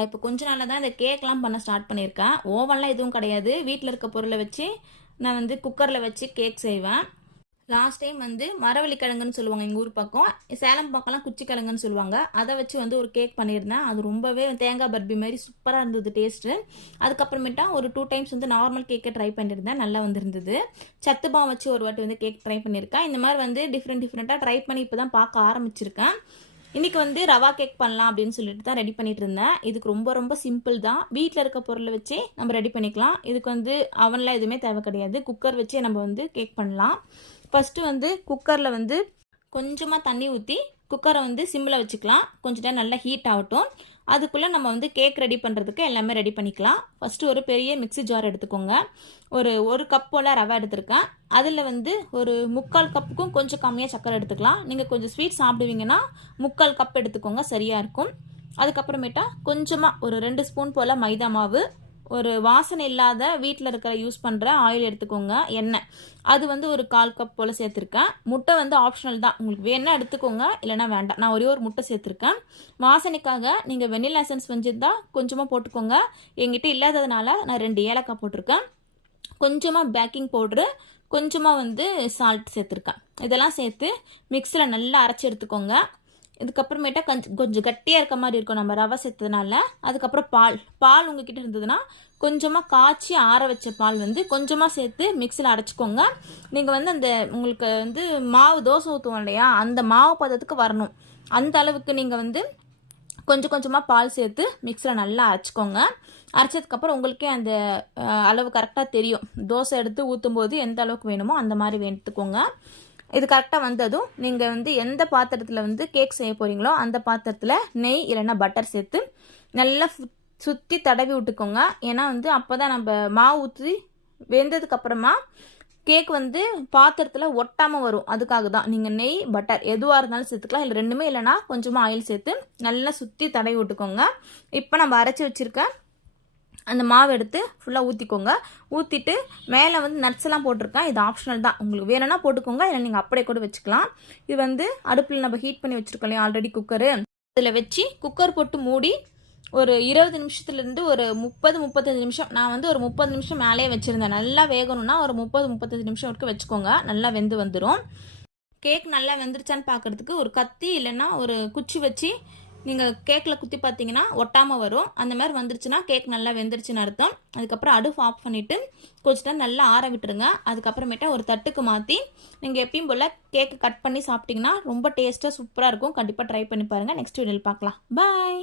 இப்போ கொஞ்ச நாளாக தான் இந்த கேக்லாம் பண்ண ஸ்டார்ட் பண்ணியிருக்கேன். ஓவன்லாம் எதுவும் கிடையாது. வீட்டில் இருக்க பொருளை வச்சு நான் வந்து குக்கரில் வச்சு கேக் செய்வேன். லாஸ்ட் டைம் வந்து மரவள்ளி கிழங்குன்னு சொல்லுவாங்க எங்கள் ஊர் பக்கம். சேலம் பக்கம்லாம் குச்சி கிழங்குன்னு சொல்லுவாங்க. அதை வச்சு வந்து ஒரு கேக் பண்ணியிருந்தேன். அது ரொம்பவே தேங்காய் பர்பி மாதிரி சூப்பராக இருந்தது டேஸ்ட்டு. அதுக்கப்புறமேட்டா ஒரு 2 டைம்ஸ் வந்து நார்மல் கேக்கை ட்ரை பண்ணியிருந்தேன். நல்லா வந்திருந்தது. சத்துபாம் வச்சு ஒரு வாட்டி வந்து கேக் ட்ரை பண்ணியிருக்கேன். இந்த மாதிரி வந்து டிஃப்ரெண்ட்டாக ட்ரை பண்ணி இப்போ தான் பார்க்க ஆரம்பிச்சிருக்கேன். இன்றைக்கி வந்து ரவா கேக் பண்ணலாம் அப்படின்னு சொல்லிட்டு தான் ரெடி பண்ணிட்டு இருந்தேன். இதுக்கு ரொம்ப சிம்பிள் தான். வீட்டில் இருக்க பொருளை வச்சு நம்ம ரெடி பண்ணிக்கலாம். இதுக்கு வந்து அவன்லாம் எதுவுமே தேவை கிடையாது. குக்கர் வச்சே நம்ம வந்து கேக் பண்ணலாம். ஃபஸ்ட்டு வந்து குக்கரில் வந்து கொஞ்சமாக தண்ணி ஊற்றி குக்கரை வந்து சிம்மில் வச்சுக்கலாம். கொஞ்சம் நேரம் நல்லா ஹீட் ஆகட்டும். அதுக்குள்ளே நம்ம வந்து கேக் ரெடி பண்ணுறதுக்கு எல்லாமே ரெடி பண்ணிக்கலாம். ஃபஸ்ட்டு ஒரு பெரிய மிக்ஸி ஜார் எடுத்துக்கோங்க. ஒரு கப் போல் ரவை எடுத்துருக்கேன். அதில் வந்து ஒரு 3/4 கப்புக்கும் கொஞ்சம் கம்மியாக சக்கரை எடுத்துக்கலாம். நீங்கள் கொஞ்சம் ஸ்வீட் சாப்பிடுவீங்கன்னா 3/4 கப் எடுத்துக்கோங்க, சரியாக இருக்கும். அதுக்கப்புறமேட்டா கொஞ்சமாக ஒரு 2 ஸ்பூன் போல் மைதா மாவு, ஒரு வாசனை இல்லாத வீட்டில் இருக்கிற யூஸ் பண்ணுற ஆயில் எடுத்துக்கோங்க, எண்ணெய். அது வந்து ஒரு 1/4 கப் போல் சேர்த்துருக்கேன். முட்டை வந்து ஆப்ஷனல் தான், உங்களுக்கு வேணால் எடுத்துக்கோங்க, இல்லைனா வேண்டாம். நான் ஒரே ஒரு முட்டை சேர்த்துருக்கேன். வாசனைக்காக நீங்கள் வெண்ணிலா எசன்ஸ் வச்சுருந்தா கொஞ்சமாக போட்டுக்கோங்க. என்கிட்ட இல்லாததுனால நான் 2 ஏலக்காய் போட்டிருக்கேன். கொஞ்சமாக பேக்கிங் பவுட்ரு, கொஞ்சமாக வந்து சால்ட் சேர்த்துருக்கேன். இதெல்லாம் சேர்த்து மிக்ஸியில் நல்லா அரைச்சி எடுத்துக்கோங்க. இதுக்கப்புறமேட்டா கொஞ்சம் கட்டியாக இருக்க மாதிரி இருக்கும் நம்ம ரவை சேர்த்ததுனால. அதுக்கப்புறம் பால் உங்ககிட்ட இருந்ததுன்னா கொஞ்சமாக காய்ச்சி ஆற வச்ச பால் வந்து கொஞ்சமாக சேர்த்து மிக்ஸியில் அரைச்சிக்கோங்க. நீங்கள் வந்து அந்த உங்களுக்கு வந்து மாவு தோசை ஊற்றுவோம் இல்லையா, அந்த மாவு பதத்துக்கு வரணும். அந்த அளவுக்கு நீங்கள் வந்து கொஞ்சமாக பால் சேர்த்து மிக்ஸியில் நல்லா அரைச்சிக்கோங்க. அரைச்சதுக்கப்புறம் உங்களுக்கே அந்த அளவு கரெக்டாக தெரியும். தோசை எடுத்து ஊற்றும் போது எந்த அளவுக்கு வேணுமோ அந்த மாதிரி எடுத்துக்கோங்க. இது கரெக்டாக வந்ததும் நீங்கள் வந்து எந்த பாத்திரத்தில் வந்து கேக் செய்ய போகிறீங்களோ அந்த பாத்திரத்தில் நெய் இல்லைன்னா பட்டர் சேர்த்து நல்லா சுற்றி தடவி விட்டுக்கோங்க. ஏன்னா வந்து அப்போ தான் நம்ம மாவு ஊற்றி வெந்ததுக்கப்புறமா கேக் வந்து பாத்திரத்தில் ஒட்டாமல் வரும். அதுக்காக தான் நீங்கள் நெய் பட்டர் எதுவாக இருந்தாலும் சேர்த்துக்கலாம். இல்லை ரெண்டுமே இல்லைனா கொஞ்சமாக ஆயில் சேர்த்து நல்லா சுற்றி தடவி விட்டுக்கோங்க. இப்போ நம்ம அரைச்சி வச்சுருக்க அந்த மாவு எடுத்து ஃபுல்லாக ஊற்றிக்கோங்க. ஊற்றிட்டு மேலே வந்து நட்ஸ் எல்லாம் போட்டிருக்கேன். இது ஆப்ஷனல் தான், உங்களுக்கு வேணும்னா போட்டுக்கோங்க, இல்லை நீங்கள் அப்படியே கூட வச்சுக்கலாம். இது வந்து அடுப்பில் நம்ம ஹீட் பண்ணி வச்சுருக்கோம் இல்லையா ஆல்ரெடி குக்கரு, அதில் வச்சு குக்கர் போட்டு மூடி ஒரு 20 நிமிஷத்துலேருந்து ஒரு 30-35 நிமிஷம், நான் வந்து ஒரு 30 நிமிஷம் மேலேயே வச்சுருந்தேன். நல்லா வேகணும்னா ஒரு 30-35 நிமிஷம் வரைக்கும் வச்சுக்கோங்க. நல்லா வெந்து வந்துடும். கேக் நல்லா வெந்துருச்சான்னு பார்க்குறதுக்கு ஒரு கத்தி இல்லைன்னா ஒரு குச்சி வச்சு நீங்கள் கேக்கில் குத்தி பார்த்தீங்கன்னா ஒட்டாமல் வரும். அந்த மாதிரி வந்துருச்சுன்னா கேக் நல்லா வெந்துருச்சுன்னு அர்த்தம். அதுக்கப்புறம் அடுப்பு ஆஃப் பண்ணிவிட்டு கொஞ்சம் நேரம் நல்லா ஆற விட்டுருங்க. அதுக்கப்புறமேட்டா ஒரு தட்டுக்கு மாற்றி நீங்கள் எப்பயும் போல் கேக்கு கட் பண்ணி சாப்பிட்டிங்கன்னா ரொம்ப டேஸ்ட்டாக சூப்பராக இருக்கும். கண்டிப்பாக ட்ரை பண்ணி பாருங்கள். நெக்ஸ்ட் வீடியோவில் பார்க்கலாம். பாய்.